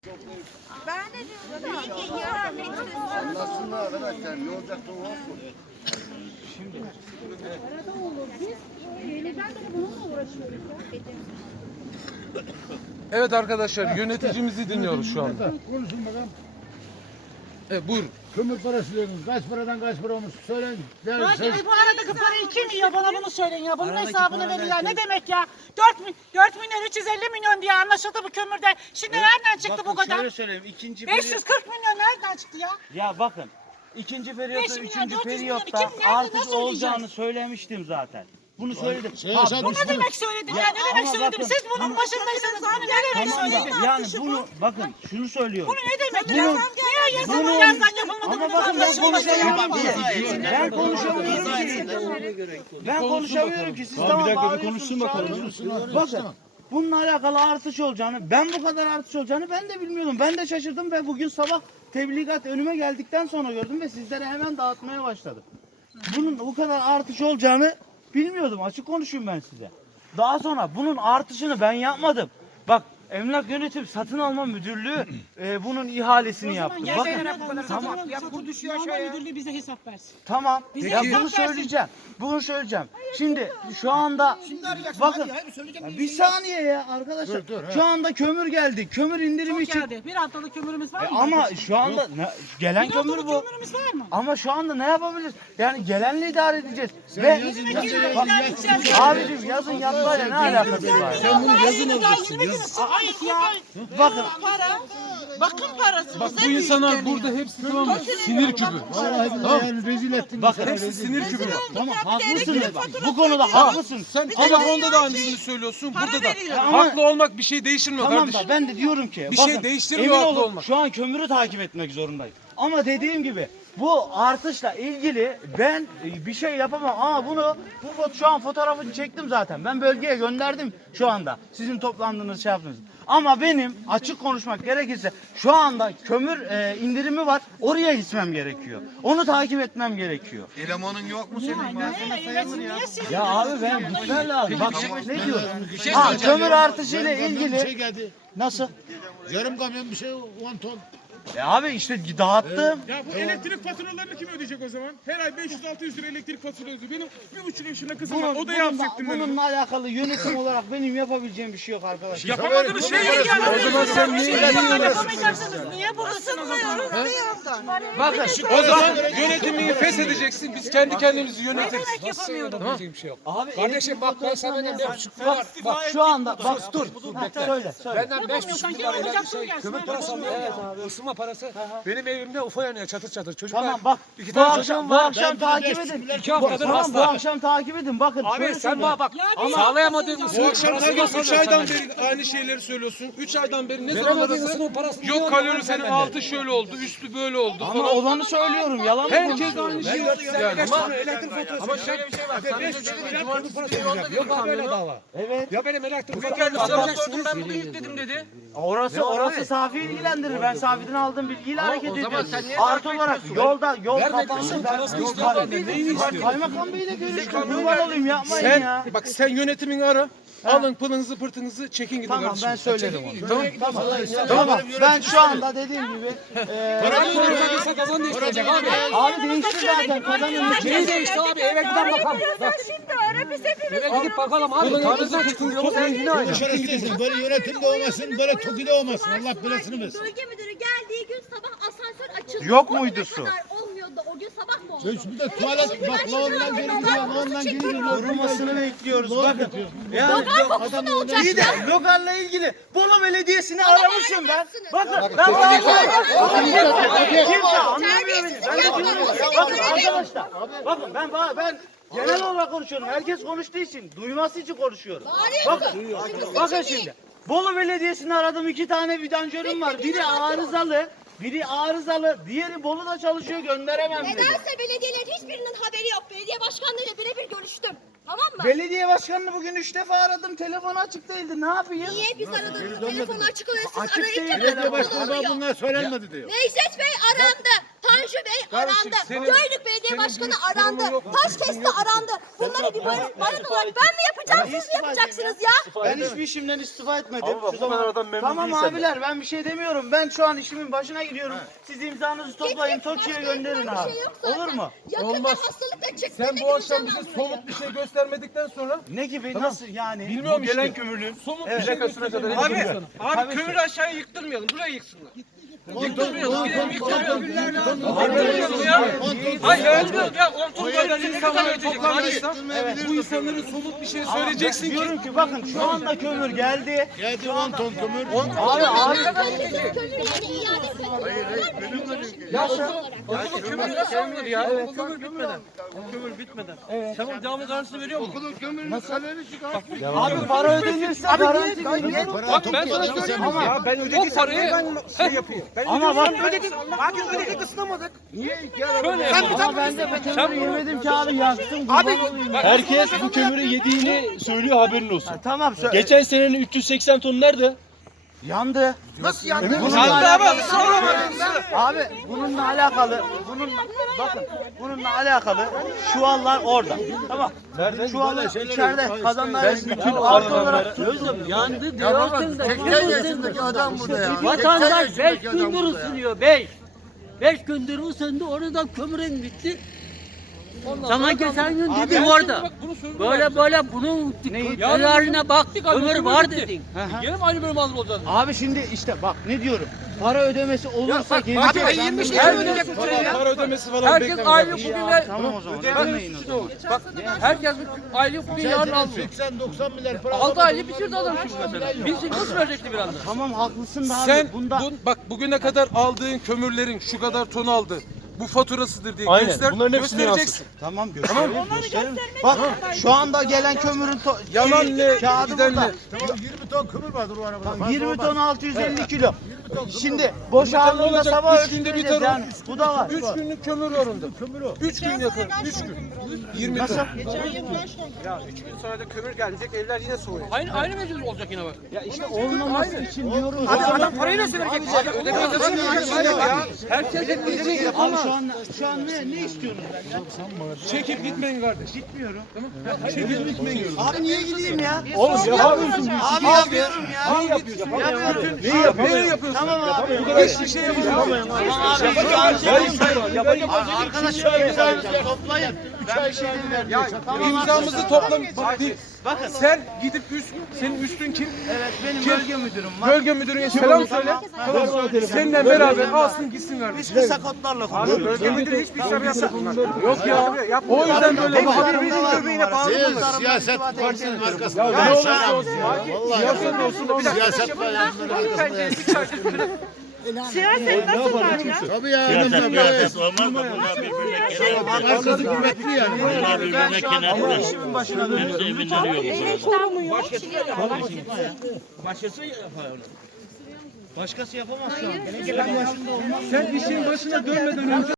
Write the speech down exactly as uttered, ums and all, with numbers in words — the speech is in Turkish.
Ben de diyorum ki yarın bekliyorsun. Anlatsınlar arkadaşlar, ne olacak da olsun. Şimdi arada olur biz yeniden de bununla uğraşıyoruz ya. Evet arkadaşlar, yöneticimizi dinliyoruz şu anda. Konuşun bakalım. Evet, buyurun. Kömür parası verin. Kaç paradan kaç para olmuş? Söyleyin. Değerli Hadi ses- bu aradaki parayı kim yiyor? Bana bunu söyleyin ya. Bunun hesabını verin ya. Ne demek ya? dört milyon üç yüz elli milyon diye anlaşıldı bu kömürde. Şimdi nereden çıktı bu kadar? Şöyle söyleyeyim. ikinci beş yüz kırk milyon nereden çıktı ya? Ya bakın. İkinci periyotta, beş milyon, üçüncü dört yüz milyon periyotta kim nerede, artış nasıl olacağını ödeyeceğiz? söylemiştim zaten. Bunu söyledim. Şey Ha, yaşadık. Bu ne demek söyledim ya? Ne ama demek söyledim? bakın, Siz bunun başındaysanız bunu ne demek Tamam da söyledim? yani bunu bakın şunu söylüyorum. Bunu ne demek Bunu- ya? Niye yazılı bunu- yazdan yapılmadı? Ama Bunu bakın ben anlaşılmadı. konuşamıyorum ki. etsin. Ben konuşamıyorum ki. Ben konuşamıyorum ki. Siz tamam bağırıyorsunuz, çağırıyorsunuz. Bakın bununla alakalı artış olacağını, ben bu kadar artış olacağını ben de bilmiyordum. Ben de şaşırdım ve bugün sabah tebligat önüme geldikten sonra gördüm ve sizlere hemen dağıtmaya başladım. Bunun bu kadar artış olacağını bilmiyordum. Açık konuşayım ben size. Daha sonra bunun artışını ben yapmadım. Bak Emlak Yönetim Satın Alma Müdürlüğü e, bunun ihalesini yaptı. Bakın tamam. Ya bu düşüyor aşağıya. Müdürlüğü bize hesap versin. Tamam. Bize Ya hesap bunu versin. söyleyeceğim. Bunu söyleyeceğim. Şimdi şu anda bakın ya bir saniye ya arkadaşlar. Dur, dur, he. Şu anda kömür geldi. Kömür indirimi Çok için. geldi. Bir haftalık kömürümüz var E, mı? ama şu anda ne- gelen Bir kömür haftalık bu. kömürümüz var mı? Ama şu anda ne yapabiliriz? Yani gelenle idare edeceğiz. Ve yazın, yazın, Bak, yazın. abicim yazın yatmayla ne alakası var? Sen bunu yazın alacaksın. Yazın. Ayıp ya. Bakın Para, bakım parası. Bak bu insanlar burada hepsi tamam mı? Sinir küpü. Vallahi billahi yani rezil ettin. Bak, bizi, Hepsi rezil. sinir küpü. tamam haklısınız bak. Bu konuda haklısın. Sen telefonda da aynısını söylüyorsun, burada da. Ama- Haklı olmak bir şey değiştirmiyor Tamam kardeşim. da ben de diyorum ki Bir bakın, şey değiştirmiyor emin haklı olun, olmak. şu an kömürü takip etmek zorundayım. Ama dediğim gibi bu artışla ilgili ben e, bir şey yapamam. Ama bunu bu fot- şu an fotoğrafını çektim zaten. Ben bölgeye gönderdim şu anda. Sizin toplandığınız şey yaptınız. Ama benim açık konuşmak gerekirse şu anda kömür e, indirimi var. Oraya gitmem gerekiyor. Onu takip etmem gerekiyor. Elemanın yok mu senin? Evet, niye siz? Ya abi ben gitmem lazım. Bak ne diyorum? Ha, kömür artışıyla Bir şey ilgili geldi. nasıl? Yarım kamyon bir şey on ton. E abi işte dağıttım. Ya bu elektrik faturalarını kim ödeyecek o zaman? Her ay beş yüz altı yüz lira elektrik faturası ödüyor. Benim bir buçuk yaşında kızım var. O da bununla, yapacaktım ben. bununla alakalı yönetim olarak benim yapabileceğim bir şey yok arkadaşlar. Yapamadığınız şey yok. O zaman sen niye Yapamayacaksınız. Yapamayacaksınız. Niye buradasınız o zaman? Bakın O zaman yönetimliği feshedeceksin, biz kendi kendimizi yönetiriz. Yapamıyorum. Tamam. Bir şey yok. abi Kardeşim bak ben sana ne bak, bak şu anda bak dur. Ha, söyle söyle. Benden beş buçuk Sanki lira yapacaksın şey, gelsin. kömür parası alıyor. Evet abi. Isınma parası. Benim evimde ufa yanıyor çatır çatır. Çocuklar Tamam bak iki bu tane akşam bu çocuk- akşam takip edin. İki haftadır Tamam hasta. bu akşam takip edin. Bakın Abi şöyle sen söyleyeyim. bana bak sağlayamadığın Bu ısınma akşam parası tabii yok. üç aydan beri aynı şeyleri söylüyorsun. üç aydan beri ne zaman Veremediğin arası? ısınma parasını Yok yok kalori senin altı şöyle oldu, üstü böyle oldu Ama falan. olanı söylüyorum. Yalan mı Herkes konuşuyorum? aynı şeyi yapıyor yani. Ama, ama şöyle bir şey var. Sen bize dedin ki cumartesi parası ödeyeceğim. Yok abi öyle dava. Evet. Ya benim elektrik faturamı sordum ben bunu yükledim dedi. Orası orası Safi ilgilendirir. Ben Safi'den aldığım bilgiyle hareket ediyorum. Artı olarak yolda yol kapandı. Ben yol kapandı. Kaymakam Bey'le görüştüm. Kurban olayım yapmayın Sen ya. bak sen yönetimini ara. Alın pılınızı pırtınızı çekin gidin Tamam kardeşim. ben söylerim onu. Tamam. Tamam. Tamam. Ben şu anda dediğim gibi eee Kazanırsa kazan değiştirecek abi. abi değişti zaten kazanın. Neyi değişti abi eve giden bakalım. Bak Şimdi ara biz hepimiz. eve gidip bakalım abi. Tanrısı pırtınızı yok yine aynı. Şerefsizsin. Böyle yönetim de olmasın, böyle TOKİ de olmasın. Allah belasını versin. Bölge müdürü geldiği gün sabah asansör açıldı. Yok O muydu güne su? kadar olmuyordu. O gün sabah mı oldu? Hiç bir de tuvalet bak lavabondan geri gidiyor, lavabondan geri gidiyor. Korumasını bekliyoruz. Bakın. Yani Logar kokusu ne olacak? iyi de Logar'la ilgili Bolu Belediyesi'ni aramışım ben. Bakın ben kimse anlamıyor beni. Ben de diyorum ki, bakın arkadaşlar. Bakın ben ben genel olarak konuşuyorum. Herkes konuştuğu için, duyması için konuşuyorum. Bakın, bakın şimdi. Bolu Belediyesi'ni aradım. İki tane vidanjörüm var. Biri arızalı, biri arızalı. Diğeri Bolu'da çalışıyor. Gönderemem dedi. Nedense belediyelerin hiçbirinin haberi yok. Belediye başkanlığıyla birebir görüştüm. Tamam mı? Belediye başkanını bugün üç defa aradım. Telefonu açık değildi. Ne yapayım? Niye biz aradık? Telefonu açık oluyor. Siz Açık arayınca değil. nasıl Belediye başkanı oluyor? bunlar söylenmedi diyor. Necdet Bey arandı. Tanju Burcu Bey Kardeşim, arandı. senin- Göynük Belediye senin Başkanı bir sorunun arandı. yok mu? Taşkesti arandı. Bunları bir barın, barın olarak ben mi yapacağım, siz mi yapacaksınız ya? Ben hiçbir işimden istifa etmedim. Ama bak, Şu bu zaman- kadar adam memnun Tamam değil senden. abiler ben bir şey demiyorum. Ben şu an işimin başına gidiyorum. Siz imzanızı toplayın Git, Tokyo'ya başka gönderin yapacak abi. bir şey yok zaten. Olur mu? Yakında Olmaz. hastalıkla çıktı. Sen bu akşam bize somut bir şey göstermedikten sonra Ne gibi? Nasıl yani? bilmiyorum işte. Gelen kömürlüğün Somut Evet. bir şey göstereceğim. Abi, Abi, abi kömürü aşağıya yıktırmayalım. Buraya yıksınlar. Yıktırmayalım. Gidelim yıktırmayalım. Hayır yıktırmayalım ya. on ton böyle insanlar ödeyecek. Kardeşler. bu insanlara somut bir şey Ben söyleyeceksin ki. diyorum ki bakın şu anda kömür geldi. Geldi on ton kömür. Abi abi Ya o zaman, o zaman kömür nasıl alınır ya? O kömür bitmeden. O kömür bitmeden. Tamam devamlı garantisi veriyor mu? Okulun kömürünü kalemi çıkar. abi para ödenirse garanti veriyor. Bak ben sana söyleyeyim. Ama- Ya ben ödediysem o parayı ben şey yapayım. Ben Ama bak ödedim. Bakın ödedik ısınamadık. Niye iki araba? Şöyle ama yapalım. ben de bu kömürü yemedim ki abi yaktım. Abi Herkes bu kömürü yediğini söylüyor, haberin olsun. tamam söyle. Geçen senenin üç yüz seksen ton nerede? Yandı. Nasıl yandı? Bununla Yandı alakalı- ama ısınamadı. Abi bununla alakalı, bununla bakın bununla alakalı çuvallar orada. Tamam. Nerede? Çuvallar içeride kazanlar arasında. bütün Artı olarak Yandı Ya baba diyorsun da seksen yaşındaki adam burada ya. vatandaş seksen beş yaşındaki adam gündür burada ya. ısınıyor. Beş. Beş gündür ısındı. Oradan kömürün bitti. Sana geçen gün dedim orada. Böyle böyle bunun kararına bak. Kömür var dedin. Yine mi aynı bölüm hazır olacağız? Abi şimdi işte bak ne diyorum. Para ödemesi olursa gelecek. Abi ay yirmi beş lira ödeyecek bu parayı ya. Para ödemesi falan Herkes beklemiyor. aylık bugün ver. Tamam o zaman. Bak, Ödemeyin o zaman. bak herkes aylık bugün yarın almıyor. seksen doksan milyar para. altı aylık bitirdi adam şimdi mesela. bin sekiz yüz verecekti bir anda. Tamam haklısın da abi. Sen bunda bun, bak bugüne kadar aldığın kömürlerin şu kadar ton aldı. Bu faturasıdır diye Aynen, göster, bunların hepsini göstereceksin. tamam gösterelim. gösterelim. Bak şu anda gelen kömürün to- Yanan şeyi, ne, kağıdı giden burada. ne? Tamam yirmi ton kömür vardır o arabada. Fazla yirmi olmaz. ton altı yüz elli kilo. ton Şimdi boşaldığında olacak, sabah üç günde ölçüleceğiz biter o. yani. Bu da var. Üç günlük kömür var onda. Kömür o. Üç gün yakın, üç gün. yirmi ton. Ya üç gün sonra da kömür gelecek evler yine soğuyor. Aynı aynı mevcut olacak yine bak. Ya işte olmaması için diyoruz. Hadi adam parayı nasıl verecek? Abi ödemiyor da ya. Herkes ödeyecek. Abi şu an şu an ne ne istiyorsunuz benden? Çekip gitmeyin kardeş. Gitmiyorum. Çekip gitmeyin. Abi niye gideyim ya? Oğlum yapamıyorsun. Abi yapıyorum ya. Neyi yapıyorsun? Yapıyorum. Neyi yapıyorsun? Neyi yapıyorsun? Tamam abi. Bu kadar bir şey yapıyorsun. Tamam abi şu an şey arkadaş şöyle imzanızı toplayın. Ben bir şey demiyorum. Tamam, İmzamızı toplam. Bak, değil. Bakın. Sen gidip üst, senin üstün kim? Evet benim Kim? bölge müdürüm var. Bölge müdürüne selam söyle. Tamam. Seninle beraber alsın gitsin Biz kardeşim. kısa kodlarla konuşuyoruz. Bölge müdürü hiçbir işlem yapmıyor. Yok ya. O yüzden böyle Hepsi bak. birbirinin göbeğine bağlı. Siz bunlar. siyaset partisinin arkasında. Ya ne olursa olsun. Siyaset olsun olmaz. Siyaset partisinin arkasında. Siyaset nasıl var ya? Tabii ya. Siyaset siyaset olmaz da bunlar birbirine kenar. Arkası kuvvetli yani. Ben şu an işimin başına dönüyorum. Başkası yapar. Başkası yapamaz şu an. Ben başında olmam. Sen işin başına dönmeden önce